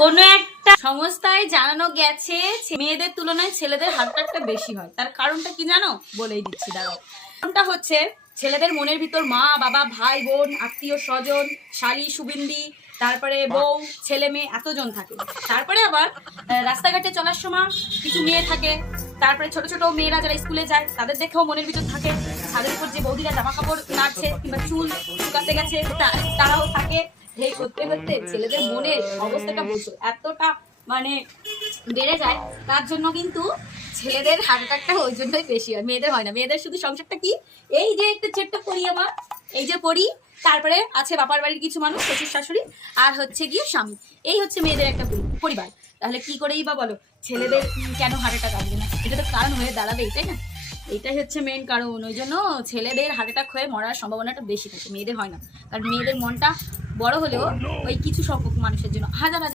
কোনো একটা সংস্থায় জানানো গেছে মেয়েদের তুলনায় ছেলেদের হার্ট অ্যাটাকটা বেশি হয়। তার কারণটা কি জানো? বলেই দিচ্ছি, দাঁড়াও। কারণটা হচ্ছে ছেলেদের মনের ভিতর মা বাবা ভাই বোন আত্মীয় স্বজন শালি সুবিন্দি, তারপরে বউ ছেলে মেয়ে এতজন থাকে। তারপরে আবার রাস্তাঘাটে চলার সময় কিছু মেয়ে থাকে, তারপরে ছোট ছোট মেয়েরা যারা স্কুলে যায় তাদের দেখেও মনের ভিতর থাকে। ছাদের উপর যে বৌদিরা জামা কাপড় নাড়ছে কিংবা চুল শুকাতে গেছে তারাও থাকে। এই করতে করতে ছেলেদের মনের অবস্থাটা বুঝো এতটা মানে বেড়ে যায়। তার জন্য কিন্তু ছেলেদের হার্ট অ্যাটাকটা ওই জন্যই বেশি হয়, মেয়েদের হয় না। মেয়েদের শুধু সংসারটা কি, এই যে একটা ছোট্ট পরি আমার, এই যে পরি, তারপরে আছে বাপার বাড়ির কিছু মানুষ শ্বশুর শাশুড়ি, আর হচ্ছে গিয়ে স্বামী। এই হচ্ছে মেয়েদের একটা পরিবার। তাহলে কি করেই বা বলো ছেলেদের কেন হার্ট অ্যাটাক আসবে না? এটা তো কারণ হয়ে দাঁড়াবেই, তাই না? এটাই হচ্ছে মেন কারণ। ওই জন্য ছেলেদের হার্ট অ্যাটাক হয়ে মরার সম্ভাবনাটা বেশি থাকে, মেয়েদের হয় না। কারণ মেয়েদের মনটা বড় হলেও ওই কিছু সংখ্যক মানুষের জন্য হাজার হাজার